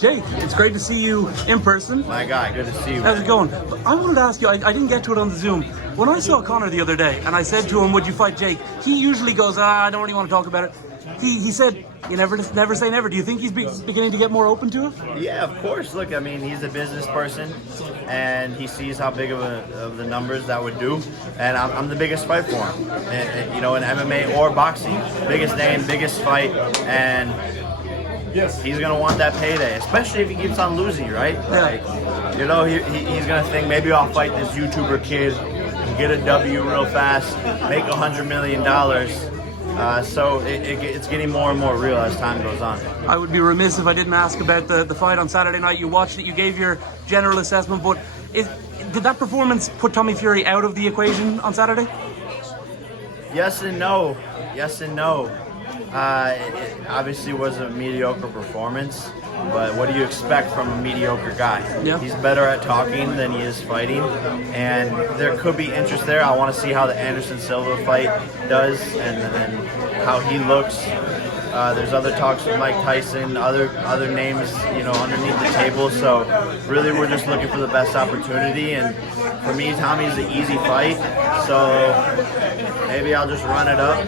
Jake, it's great to see you in person. My guy, good to see you. How's it going? I wanted to ask you, I didn't get to it on the Zoom. When I saw Conor the other day and I said to him, would you fight Jake? He usually goes, I don't really want to talk about it. He said, you never say never. Do you think he's beginning to get more open to it? Yeah, of course. Look, I mean, he's a business person, and he sees how big of the numbers that would do. And I'm the biggest fight for him, and, you know, in MMA or boxing, biggest name, biggest fight, and yes, he's gonna want that payday, especially if he keeps on losing, right? Like, you know, he's gonna think maybe I'll fight this YouTuber kid, get a W real fast, make $100 million. So it's getting more and more real as time goes on. I would be remiss if I didn't ask about the fight on Saturday night. You watched it, you gave your general assessment, but did that performance put Tommy Fury out of the equation on Saturday? Yes and no. Yes and no. It obviously was a mediocre performance, but what do you expect from a mediocre guy? Yeah. He's better at talking than he is fighting, and there could be interest there. I want to see how the Anderson Silva fight does and how he looks. There's other talks with Mike Tyson, other names, you know, underneath the table. So really, we're just looking for the best opportunity. And for me, Tommy's an easy fight. So maybe I'll just run it up,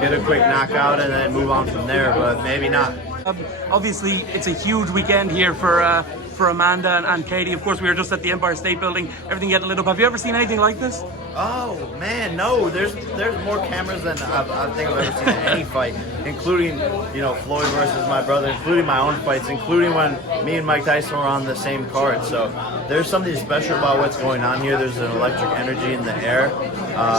get a quick knockout, and then move on from there. But maybe not. Obviously, it's a huge weekend here for Amanda and Katie. Of course, we were just at the Empire State Building. Everything getting lit up. Have you ever seen anything like this? Oh man, no. There's more cameras than I think I've ever seen in any fight, including, you know, Floyd versus my brother, including my own fights, including when me and Mike Tyson were on the same card. So there's something special about what's going on here. There's an electric energy in the air.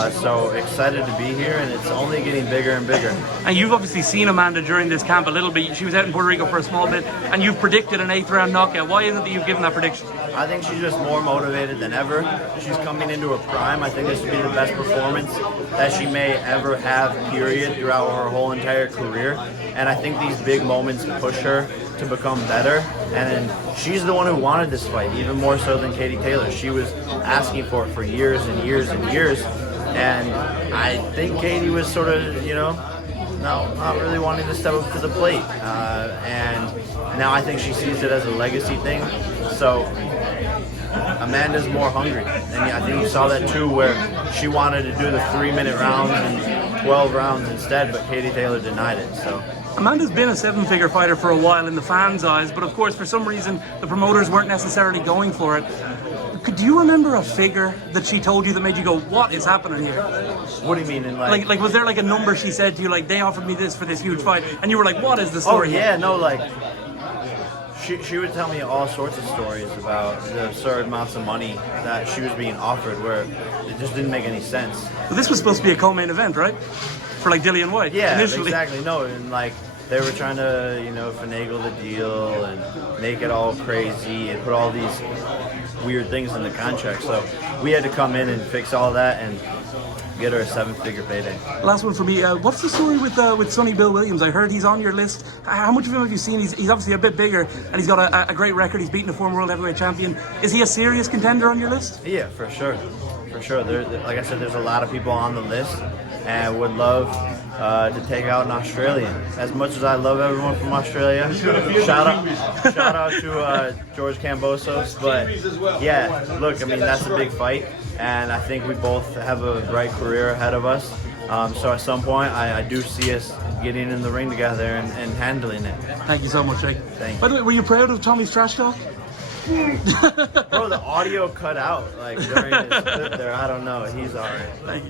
So excited to be here, and it's only getting bigger and bigger. And you've obviously seen Amanda during this camp a little bit. She was out in Puerto Rico for a small bit, and you've predicted an 8th round knockout. Why is it that you've given that prediction? I think she's just more motivated than ever. She's coming into her prime. I think this would be the best performance that she may ever have, period, throughout her whole entire career. And I think these big moments push her to become better. And she's the one who wanted this fight, even more so than Katie Taylor. She was asking for it for years and years and years. And I think Katie was sort of, you know, not really wanting to step up to the plate. And now I think she sees it as a legacy thing. So Amanda's more hungry. And I think you saw that too, where she wanted to do the 3-minute rounds and 12 rounds instead, but Katie Taylor denied it. So Amanda's been a 7-figure fighter for a while in the fans' eyes, but of course, for some reason, the promoters weren't necessarily going for it. Do you remember a figure that she told you that made you go, what is happening here? What do you mean? In like was there like a number she said to you, like they offered me this for this huge fight, and you were like, what is the story? Oh yeah, no, like she would tell me all sorts of stories about the absurd amounts of money that she was being offered, where it just didn't make any sense. Well, this was supposed to be a co-main event, right? For like Dillian Whyte. Yeah, initially. Exactly. No, and like they were trying to, you know, finagle the deal and make it all crazy and put all these weird things in the contract. So we had to come in and fix all that and get her a 7-figure payday. Last one for me. What's the story with Sonny Bill Williams? I heard he's on your list. How much of him have you seen? He's obviously a bit bigger, and he's got a great record. He's beaten a former world heavyweight champion. Is he a serious contender on your list? Yeah, for sure. For sure. Like I said, there's a lot of people on the list, and would love to take out an Australian. As much as I love everyone from Australia, shout out to George Kambosos. But yeah, look, I mean, that's a big fight, and I think we both have a bright career ahead of us. So at some point, I do see us getting in the ring together and handling it. Thank you so much, Jake. Thank you. By the way, were you proud of Tommy's trash talk? Bro, the audio cut out like during his clip there. I don't know. He's all right. Thank you.